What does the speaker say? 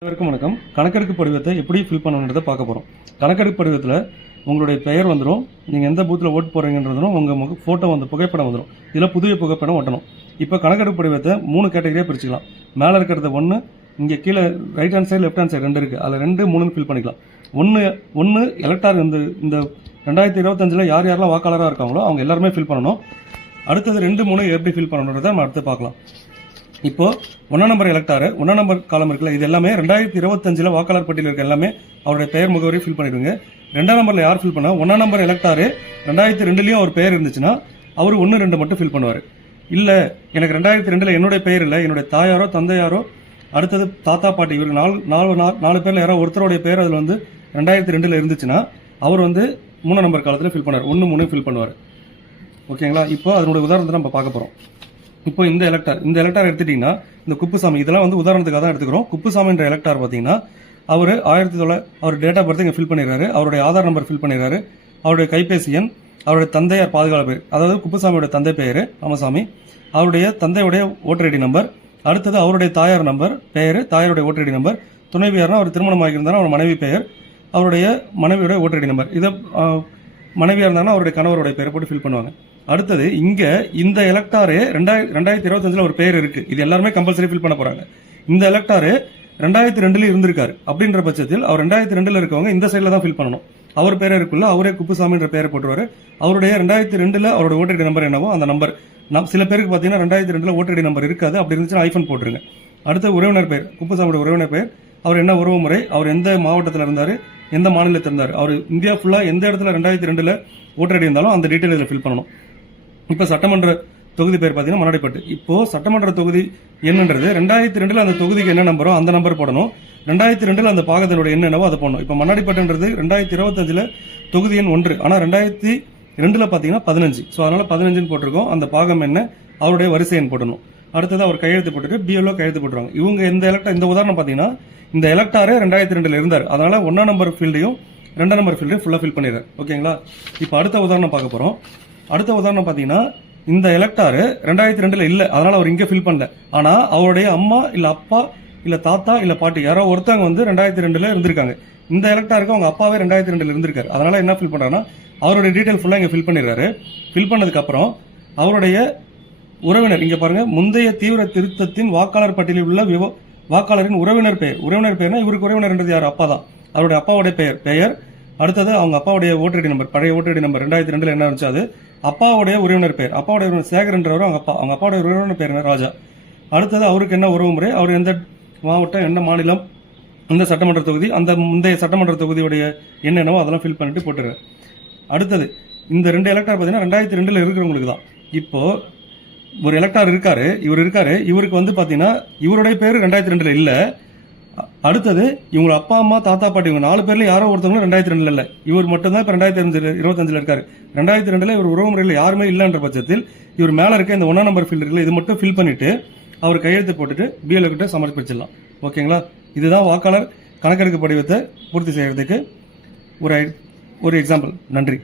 அனைவருக்கும் வணக்கம். கணக்கெடுப்பு படிவத்தை எப்படி ஃபில் பண்ணணுன்றதை பார்க்க போகிறோம். கணக்கெடுப்பு படிவத்தில் உங்களுடைய பெயர் வந்துடும், நீங்கள் எந்த பூத்தில் ஓட்டு போடுறீங்கன்றதும் உங்கள் ஃபோட்டோ வந்து புகைப்படம் வந்துடும். இதில் புதிய புகைப்படம் ஒட்டணும். இப்போ கணக்கெடுப்பு படிவத்தை 3 கேட்டகரியாக பிரிச்சுக்கலாம். மேலே இருக்கிறது 1, இங்கே கீழே right hand side left hand side 2 இருக்குது. அதில் 2, 3 ஃபில் பண்ணிக்கலாம். ஒன்று எலக்டார் இந்த 2025 யார் யாரெல்லாம் வாக்காளராக இருக்காங்களோ அவங்க எல்லாருமே ஃபில் பண்ணணும். அடுத்தது 2, 3 எப்படி ஃபில் பண்ணணுன்றதை நம்ம அடுத்து பார்க்கலாம். இப்போ 1 நம்பர் எலக்டாரு 1 நம்பர் காலம் இருக்குல்ல, இது எல்லாமே 2025 வாக்காளர் பட்டியல் இருக்க எல்லாமே அவருடைய பெயர் முகவரி ஃபில் பண்ணிடுங்க. 2ஆம் நம்பர்ல யார் ஃபில் பண்ணா 1 நம்பர் எலக்டாரு 2002லயும் அவர் பெயர் இருந்துச்சுன்னா அவர் 1, 2 மட்டும் ஃபில் பண்ணுவார். இல்ல எனக்கு 2002ல என்னுடைய பெயர் இல்லை, என்னுடைய தாயாரோ தந்தையாரோ அடுத்தது தாத்தா பாட்டி இவருக்கு 4 பேர்ல யாரோ ஒருத்தருடைய பெயர் அதில் வந்து 2002ல இருந்துச்சுன்னா அவர் வந்து 3 நம்பர் காலத்தில் ஃபில் பண்ணுவார். 1, 3 ஃபில் பண்ணுவார். ஓகேங்களா? இப்போ அதனுடைய உதாரணத்தை நம்ம பார்க்க போறோம். இப்போ இந்த எலக்டார் எடுத்துட்டீங்கன்னா இந்த குப்புசாமி இதெல்லாம் வந்து உதாரணத்துக்காக தான் எடுத்துக்கிறோம். குப்புசாமின்ற எலக்டார் பார்த்தீங்கன்னா அவர் அவர் டேட் ஆஃப் பர்த் இங்கே ஃபில் பண்ணிடுறாரு, அவருடைய ஆதார் நம்பர் ஃபில் பண்ணிடுறாரு, அவருடைய கைபேசி எண், அவருடைய தந்தையார் பாதுகாப்பு பேர், அதாவது குப்புசாமியோட தந்தை பெயர் ராமசாமி, அவருடைய தந்தையுடைய ஓட்டர் ஐடி நம்பர், அடுத்தது அவருடைய தாயார் நம்பர் பெயர், தாயாருடைய ஓட்டர் ஐடி நம்பர், துணைவியார்னா அவர் திருமணம் ஆகியிருந்தாலும் அவர் மனைவி பெயர், அவருடைய மனைவியுடைய ஓட்டர் ஐடி நம்பர், இதை மனைவியாக இருந்தாங்கன்னா அவருடைய கணவருடைய பெயரை போட்டு ஃபில் பண்ணுவாங்க. அடுத்தது இங்க இந்த எலக்டாரு 2025 ஒரு பெயர் இருக்கு, இது எல்லாருமே கம்பல்சரி ஃபில் பண்ண போறாங்க. இந்த எலக்டாரு 2002 இருந்திருக்காரு அப்படின்ற பட்சத்தில் அவர் 2002 இருக்கவங்க இந்த சைட்ல தான் ஃபில் பண்ணணும். அவர் பேரே இருக்குல்ல, அவரே குப்புசாமின்ற பெயரை போட்டுருவாரு. அவருடைய 2002 அவரோட ஓட்டர் ஐடி நம்பர் என்னவோ அந்த நம்பர், சில பேருக்கு பாத்தீங்கன்னா 2002 ஓட்டர் ஐடி நம்பர் இருக்காது, அப்படி இருந்துச்சுன்னா ஐஃபன் போட்டுருங்க. அடுத்த உறவினர் பெயர், குப்புசாமியோட உறவினர் பெயர், அவர் என்ன உறவு முறை, அவர் எந்த மாவட்டத்தில் இருந்தாரு, எந்த மாநிலத்தில் இருந்தார், அவர் இந்தியா ஃபுல்லா எந்த இடத்துல 2002 ஓட்டர் ஐடி இருந்தாலும் அந்த டீட்டெயில் இதில் ஃபில் பண்ணணும். இப்ப சட்டமன்ற தொகுதி பேர் பாத்தீங்கன்னா மண்ணாடிப்பட்டு. இப்போ சட்டமன்ற தொகுதி என்னன்றது 2002 அந்த தொகுதிக்கு என்ன நம்பரோ அந்த நம்பர் போடணும். 2002 அந்த பாகத்தினுடைய என்னவோ அதை போடணும். இப்ப மண்ணாடிப்பட்டுன்றது 2025 தொகுதி எண் 1, ஆனா 2002 பாத்தீங்கன்னா 15, ஸோ அதனால 15 போட்டிருக்கோம். அந்த பாகம் என்ன, அவருடைய வரிசை எண் போடணும். அடுத்தது அவர் கையெழுத்து போட்டுட்டு பிஎல்ஓ கையெழுத்து போட்டுருவாங்க. இவங்க இந்த உதாரணம் பாத்தீங்கன்னா இந்த எலக்டாரே 2002 இருந்தார், அதனால 1ஆம் நம்பர் ஃபீல்டையும் 2ஆம் நம்பர் ஃபீல்டையும் ஃபுல்லா ஃபில் பண்ணிடுறாரு. ஓகேங்களா? இப்ப அடுத்த உதாரணம் பார்க்க போறோம். அடுத்த உதாரணம் பாத்தீங்கன்னா இந்த எலக்டாரு 2002 இல்ல, அதனால அவர் இங்க ஃபில் பண்ணல. ஆனா அவருடைய அம்மா இல்ல அப்பா இல்ல தாத்தா இல்ல பாட்டி யாரோ ஒருத்தவங்க வந்து 2002 இருந்திருக்காங்க. இந்த எலக்டாருக்கு அவங்க அப்பாவே 2002 இருந்திருக்காரு, அதனால என்ன ஃபில் பண்றாருன்னா அவருடைய டீடைல் ஃபுல்லா இங்க ஃபில் பண்ணிடுறாரு. ஃபில் பண்ணதுக்கு அப்புறம் அவருடைய உறவினர் இங்க பாருங்க, முந்தைய தீவிர திருத்தத்தின் வாக்காளர் பட்டியலில் உள்ள வாக்காளரின் உறவினர் பெயர்னா இவருக்கு உறவினர்ன்றது யார், அப்பா தான். அவருடைய அப்பாவுடைய பெயர், அடுத்தது அவங்க அப்பாவுடைய ஓட்டர் ஐடி நம்பர், பழைய ஓட்டர் ஐடி நம்பர் 2002 என்ன இருந்துச்சு அது, அப்பாவுடைய உறவினர் பெயர், அப்பாவுடைய உறவினர் சேகர்ன்றவர் அவங்க அப்பாவுடைய உறவினர் பெயர் ராஜா. அடுத்தது அவருக்கு என்ன உறவு முறை, அவர் எந்த மாவட்டம் என்ன மாநிலம், இந்த சட்டமன்ற தொகுதி, அந்த முந்தைய சட்டமன்ற தொகுதியுடைய என்னென்னவோ அதெல்லாம் ஃபில் பண்ணிட்டு போட்டுருக்காரு. அடுத்தது இந்த 2 எலக்டார் பார்த்தீங்கன்னா 2002 இருக்கிறவங்களுக்கு தான். இப்போ ஒரு எலக்டார் இருக்காரு, இவருக்கு வந்து பாத்தீங்கன்னா இவருடைய பேரு 2002 இல்ல. அடுத்தது இவங்க அப்பா அம்மா தாத்தா பாட்டி இவங்க 4 பேர்ல யாரோ ஒருத்தவங்க 2002 இல்ல, இவர் மட்டும் தான் இப்ப 2025 இருக்காரு. 2002 இவர் உறவு முறையில் யாருமே இல்லன்ற பட்சத்தில் இவர் மேல இருக்க இந்த 1ஆம் நம்பர் ஃபீல்ட் இருக்குல்ல, இது மட்டும் ஃபில் பண்ணிட்டு அவர் கையெழுத்து போட்டுட்டு பிஎல்ஓ கிட்ட சமர்ப்பிச்சிடலாம். ஓகேங்களா? இதுதான் வாக்காளர் கணக்கெடுப்பு படிவத்தை பூர்த்தி செய்யறதுக்கு ஒரு எக்ஸாம்பிள். நன்றி.